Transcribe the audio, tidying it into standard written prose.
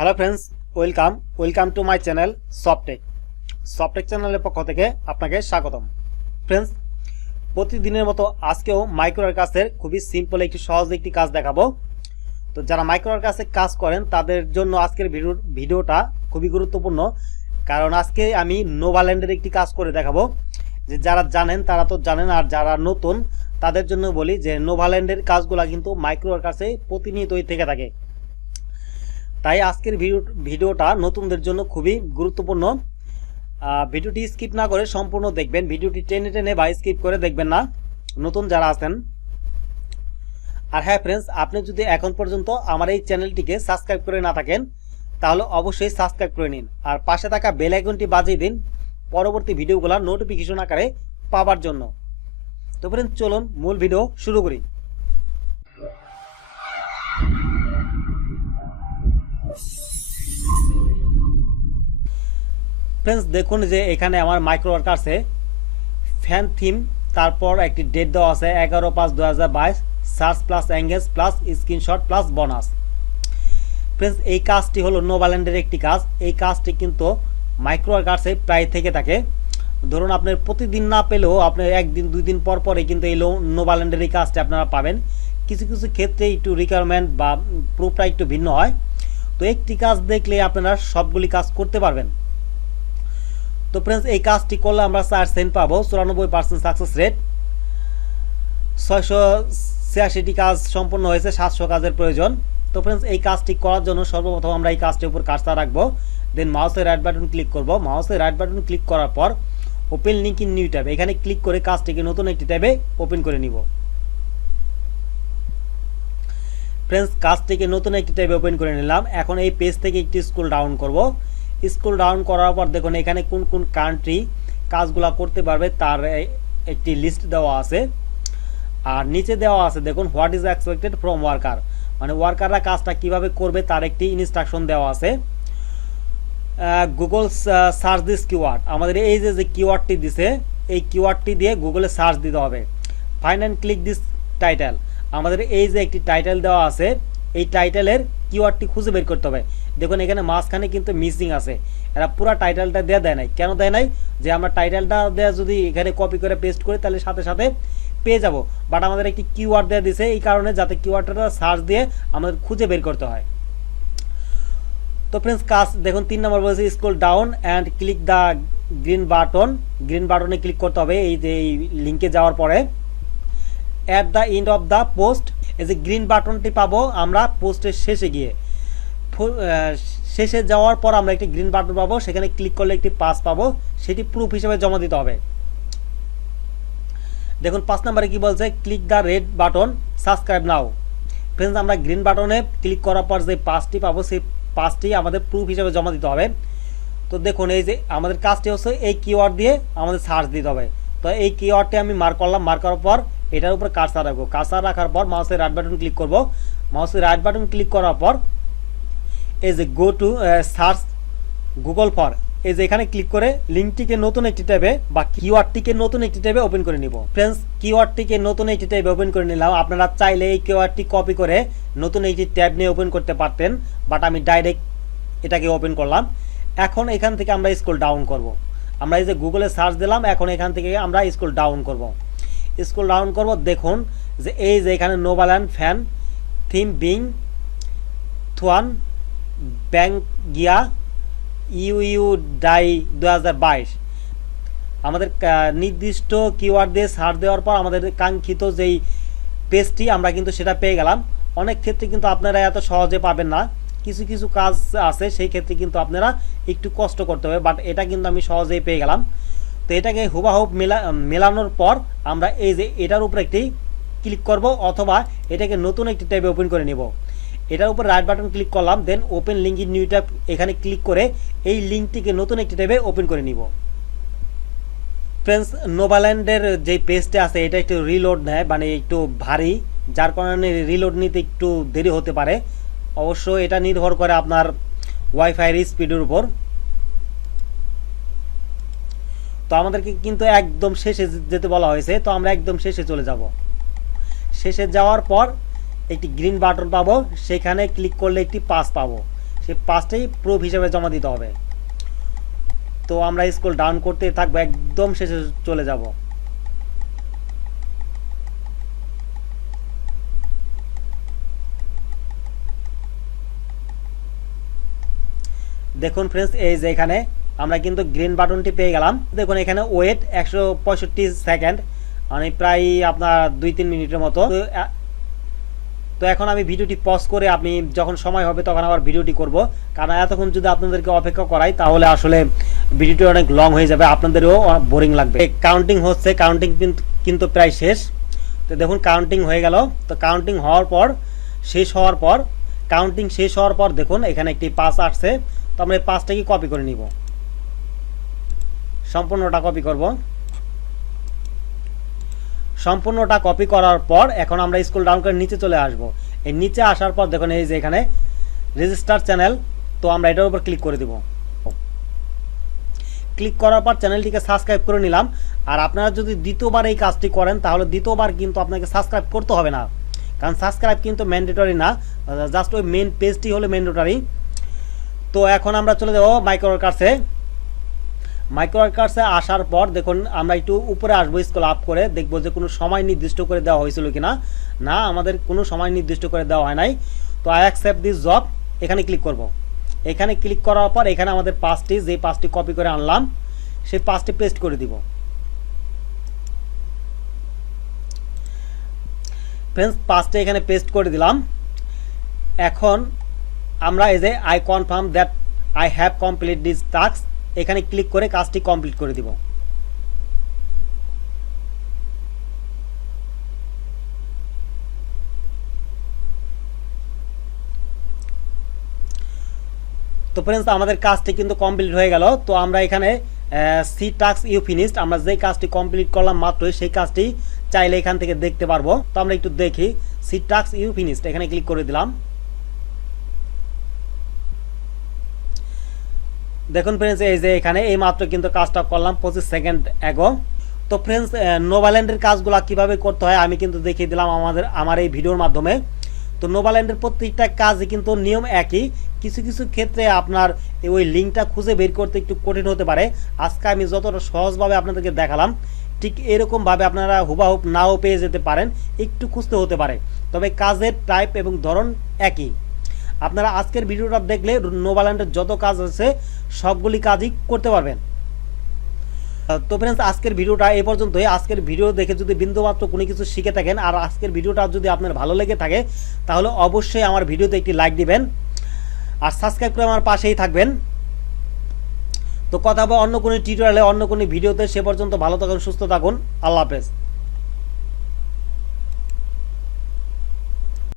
Hello friends, welcome to my channel Softech চ্যানেলের পক্ষ থেকে আপনাকে স্বাগতম। ফ্রেন্ডস, প্রতিদিনের মতো আজকেও মাইক্রোওয়ার্কার্সের খুবই সিম্পল একটি সহজ একটি কাজ দেখাবো। তো যারা মাইক্রোওয়ার্কার্সে কাজ করেন তাদের জন্য আজকের ভিডিওটা খুবই গুরুত্বপূর্ণ, কারণ আজকে আমি নোভাল্যান্ডের একটি কাজ করে দেখাবো। যে যারা জানেন তারা তো জানেন, আর যারা নতুন তাদের জন্য বলি যে নোভাল্যান্ডের কাজগুলো কিন্তু মাইক্রোওয়ার্কার্সে প্রতিনিয়তই থেকে থাকে। তাই আজকের ভিডিওটা নতুনদের জন্য খুবই গুরুত্বপূর্ণ। ভিডিওটি স্কিপ না করে সম্পূর্ণ দেখবেন। ভিডিওটি টেনে টেনে বা স্কিপ করে দেখবেন না, নতুন যারা আছেন। আর হ্যাঁ ফ্রেন্ডস, আপনি যদি এখন পর্যন্ত আমার এই চ্যানেলটিকে সাবস্ক্রাইব করে না থাকেন তাহলে অবশ্যই সাবস্ক্রাইব করে নিন, আর পাশে থাকা বেল আইকনটি বাজিয়ে দিন পরবর্তী ভিডিওগুলো নোটিফিকেশন আকারে পাওয়ার জন্য। তো ফ্রেন্ডস, চলুন মূল ভিডিও শুরু করি। ফ্রেন্ডস, দেখুন যে এখানে আমার মাইক্রোওয়ার্কার্সে ফ্যান থিম, তারপর একটি ডেট দেওয়া আছে 11/5/2022, search plus engage plus screenshot plus bonus. Friends, এই কাজটি হলো নোভাল্যান্ডের একটি কাজ। এই কাজটি কিন্তু মাইক্রোওয়ার্কার্সে প্রায় থেকে থাকে। ধরুন আপনার প্রতিদিন না পেলেও আপনার একদিন দুই দিন পর পরে কিন্তু এই নোভাল্যান্ডের এই কাজটি আপনারা পাবেন। কিছু কিছু ক্ষেত্রে একটু রিকোয়ারমেন্ট বা প্রুফটা একটু ভিন্ন হয়। তো একটি কাজ দেখলে আপনারা সবগুলি কাজ করতে পারবেন। তো ফ্রেন্ডস, এই কাজটি করলে আমরা 4 সেন্ট পাবো, 94% সাকসেস রেট। 686টি কাজ সম্পন্ন হয়েছে, 700 কাজের প্রয়োজন। তো ফ্রেন্ডস, এই কাজটি করার জন্য সর্বপ্রথম আমরা এই কাজটির উপর কাজটা রাখবো, দেন মাউসের রাইট বাটন ক্লিক করব। মাউসের রাইট বাটন ক্লিক করার পর open link in new tab, এখানে ক্লিক করে কাজটিকে নতুন একটি ট্যাবে ওপেন করে নিব। ফ্রেন্ডস, কাজটিকে নতুন একটি ট্যাবে ওপেন করে নিলাম। এখন এই পেজ থেকে একটি স্ক্রল ডাউন করব। স্ক্রল ডাউন করার পর দেখুন এখানে কোন কোন কান্ট্রি কাজগুলো করতে পারবে তার একটি লিস্ট দেওয়া আছে। আর নিচে দেওয়া আছে দেখুন what is expected from worker, মানে ওয়ার্কাররা কাজটা কিভাবে করবে তার একটি ইনস্ট্রাকশন দেওয়া আছে। গুগল সার্চ দিস কিওয়ার্ড, আমাদের এই যে কিওয়ার্ডটি দিছে এই কিওয়ার্ডটি দিয়ে গুগলে সার্চ দিতে হবে। Find and click this title, আমাদের এই যে একটি টাইটেল দেওয়া আছে এই টাইটেলের কিওয়ার্ডটি খুঁজে বের করতে হবে। দেখুন এখানে মাঝখানে কিন্তু মিসিং আছে, এরা পুরো টাইটেলটা দেয় নাই। কেন দেয় নাই? যে আমরা টাইটেলটা দেওয়া যদি এখানে কপি করে পেস্ট করি তাহলে সাথে সাথে পেয়ে যাব, বাট আমাদের একটি কিওয়ার্ড দেওয়া দিছে এই কারণে যাতে কিওয়ার্ডটা সার্চ দিয়ে আমাদের খুঁজে বের করতে হয়। তো ফ্রেন্ডস, কাজ দেখুন 3 নম্বর বলেছে scroll down and click the green বাটনে ক্লিক করতে হবে। এই যে এই লিঙ্কে যাওয়ার পরে at the end of the post, এই যে গ্রিন বাটনটি পাবো আমরা পোস্টের শেষে গিয়ে। শেষে যাওয়ার পর আমরা একটি গ্রিন বাটন পাবো, সেখানে ক্লিক করলে একটি পাস পাবো, সেটি প্রুফ হিসেবে জমা দিতে হবে। দেখুন 5 নম্বরে কি বলছে, click the red button subscribe now. Friends, আমরা গ্রিন বাটনে ক্লিক করার পর যে পাসটি পাবো সেই পাসটি আমাদের প্রুফ হিসেবে জমা দিতে হবে। তো দেখুন এই যে আমাদের কাজটি হচ্ছে এই কিওয়ার্ড দিয়ে আমাদের সার্চ দিতে হবে। তো এই কিওয়ার্ডটি আমি মার্ক করলাম, মার্ক করার পর এটার উপর কার্সার রাখবো। কার্সার রাখার পর মাউসের রাইট বাটন ক্লিক করব। মাউসের রাইট বাটন ক্লিক করার পর এই যে go to search Google for, এই যে এখানে ক্লিক করে লিঙ্কটিকে নতুন একটি ট্যাবে বা কিওয়ার্ডটিকে নতুন একটি ট্যাবে ওপেন করে নিব। ফ্রেন্ডস, কিওয়ার্ডটিকে নতুন একটি ট্যাবে ওপেন করে নিলাম। আপনারা চাইলে এই কিওয়ার্ডটি কপি করে নতুন একটি ট্যাব নিয়ে ওপেন করতে পারতেন, বাট আমি ডাইরেক্ট এটাকে ওপেন করলাম। এখন এখান থেকে আমরা স্ক্রল ডাউন করব। আমরা এই যে গুগলে সার্চ দিলাম, এখন এখান থেকে আমরা স্ক্রল ডাউন করব। দেখুন যে এই যে এখানে নোভাল্যান্ড ফ্যান থিম বিং থুয়ান ব্যাং গিয়া ইউ ডাই 2022, আমাদের নির্দিষ্ট কিওয়ার্ড দিয়ে সার্চ দেওয়ার পর আমাদের কাঙ্ক্ষিত যেই পেজটি আমরা কিন্তু সেটা পেয়ে গেলাম। অনেক ক্ষেত্রে কিন্তু আপনারা এত সহজে পাবেন না, কিছু কিছু কাজ আছে সেই ক্ষেত্রে কিন্তু আপনারা একটু কষ্ট করতে হবে, বাট এটা কিন্তু আমি সহজেই পেয়ে গেলাম। তো এটাকে হুবাহুব মেলানোর পর আমরা এই যে এটার উপর একটি ক্লিক করব, অথবা এটাকে নতুন একটি ট্যাবে ওপেন করে নিব। এটার উপর রাইট বাটন ক্লিক করলাম, then open link in new tab, এখানে ক্লিক করে এই লিঙ্কটিকে নতুন একটি ট্যাবে ওপেন করে নিব। ফ্রেন্ডস, নোভাল্যান্ডের যে পেজটা আছে এটা একটু রিলোড নেয়, মানে একটু ভারী, যার কারণে রিলোড নিতে একটু দেরি হতে পারে। অবশ্য এটা নির্ভর করে আপনার ওয়াইফাইয়ের স্পিডের উপর। তো আমাদেরকে কিন্তু একদম শেষে যেতে বলা হয়েছে, তো আমরা একদম শেষে চলে যাব। শেষে যাওয়ার পর একটি গ্রিন বাটন পাবো, সেখানে ক্লিক করলে একটি পাস পাবো। সেই 5টাই প্রুফ হিসেবে জমা দিতে হবে। তো আমরা স্ক্রল ডাউন করতে থাকবো, একদম শেষে চলে যাব। দেখুন ফ্রেন্ডস, এই যে এখানে আমরা কিন্তু গ্রিন বাটনটি পেয়ে গেলাম। দেখুন এখানে ওয়েট 165 সেকেন্ড, মানে প্রায় আপনার 2-3 মিনিটের মতো। তো এখন আমি ভিডিওটি পজ করে আপনি যখন সময় হবে তখন আবার ভিডিওটি করব, কারণ এতক্ষণ যদি আপনাদেরকে অপেক্ষা করাই তাহলে আসলে ভিডিওটি অনেক লং হয়ে যাবে, আপনাদেরও বোরিং লাগবে। কাউন্টিং হচ্ছে, কাউন্টিং কিন্তু প্রায় শেষ। তো দেখুন কাউন্টিং হয়ে গেল। তো কাউন্টিং হওয়ার পর কাউন্টিং শেষ হওয়ার পর দেখুন এখানে একটি 5 আসছে। তো আমরা এই 5টাকে কপি করে নিব, সম্পূর্ণটা কপি করব। সম্পূর্ণটা কপি করার পর এখন আমরা স্ক্রল ডাউন করে নিচে চলে আসব। এই নিচে আসার পর দেখুন এই যে এখানে রেজিস্টার চ্যানেল, তো আমরা এটার উপর ক্লিক করে দেব। ক্লিক করার পর চ্যানেলটিকে সাবস্ক্রাইব করে নিলাম। আর আপনারা যদি দ্বিতীয়বার এই কাজটি করেন তাহলে দ্বিতীয়বার কিন্তু আপনাকে সাবস্ক্রাইব করতে হবে না, কারণ সাবস্ক্রাইব কিন্তু ম্যান্ডেটরি না, জাস্ট ওই মেন পেজটি হলো ম্যান্ডেটরি। তো এখন আমরা চলে যাব মাইক্রোওয়ার্কার্সে। মাইক্রোওয়ার্কার্সে আসার পর দেখুন আমরা একটু উপরে আসবো, স্ক্রল আপ করে দেখবো যে কোনো সময় নির্দিষ্ট করে দেওয়া হয়েছিল কিনা। না, আমাদের কোনো সময় নির্দিষ্ট করে দেওয়া হয় নাই। তো আই অ্যাকসেপ্ট দিস জব, এখানে ক্লিক করব। এখানে ক্লিক করার পর এখানে আমাদের 5টি, যে 5টি কপি করে আনলাম সেই 5টি পেস্ট করে দিব। ফ্রেন্ডস 5টি এখানে পেস্ট করে দিলাম। এখন আমরা এই যে I confirm that I have complete this task, এখানে ক্লিক করে কাজটি কমপ্লিট করে দিব। তো फ्रेंड्स আমাদের কাজটি কিন্তু কমপ্লিট হয়ে গেল। তো আমরা এখানে সি টাস্ক ইউ ফিনিশড, আমরা যেই কাজটি কমপ্লিট করলাম মাত্রই সেই কাজটি চাইলে এখান থেকে দেখতে পারবো। তো আমরা একটু দেখি, সি টাস্ক ইউ ফিনিশড, এখানে ক্লিক করে দিলাম। দেখুন फ्रेंड्स এই যে এখানে এই মাত্র কিন্তু কাজটা করলাম 25 সেকেন্ড অ্যাগো। তো फ्रेंड्स নোভাল্যান্ডের কাজগুলো কিভাবে করতে হয় আমি কিন্তু দেখিয়ে দিলাম আমার এই ভিডিওর মাধ্যমে। তো নোভাল্যান্ডের প্রত্যেকটা কাজই কিন্তু নিয়ম একই, কিছু কিছু ক্ষেত্রে আপনার ওই লিঙ্কটা খুঁজে বের করতে একটু কঠিন হতে পারে। আজকে আমি যতটা সহজভাবে আপনাদেরকে দেখালাম ঠিক এরকমভাবে আপনারা হুবাহুব নাও পেয়ে যেতে পারেন, একটু খুঁজতে হতে পারে, তবে কাজের টাইপ এবং ধরন একই। আপনারা আজকের ভিডিওটা দেখলে নোভাল্যান্ডের যত কাজ আছে সবগুলি কাজই করতে পারবেন। তো फ्रेंड्स আজকের ভিডিওটা এই পর্যন্তই। আজকের ভিডিও দেখে যদি বিন্দুমাত্র কোনো কিছু শিখে থাকেন আর আজকের ভিডিওটা যদি আপনার ভালো লেগে থাকে তাহলে অবশ্যই আমার ভিডিওতে একটি লাইক দিবেন আর সাবস্ক্রাইব করে আমার পাশেই থাকবেন। তো কথা হবে অন্য কোনো টিউটোরিয়ালে, অন্য কোনো ভিডিওতে। সে পর্যন্ত ভালো থাকুন, সুস্থ থাকুন। আল্লাহ হাফেজ।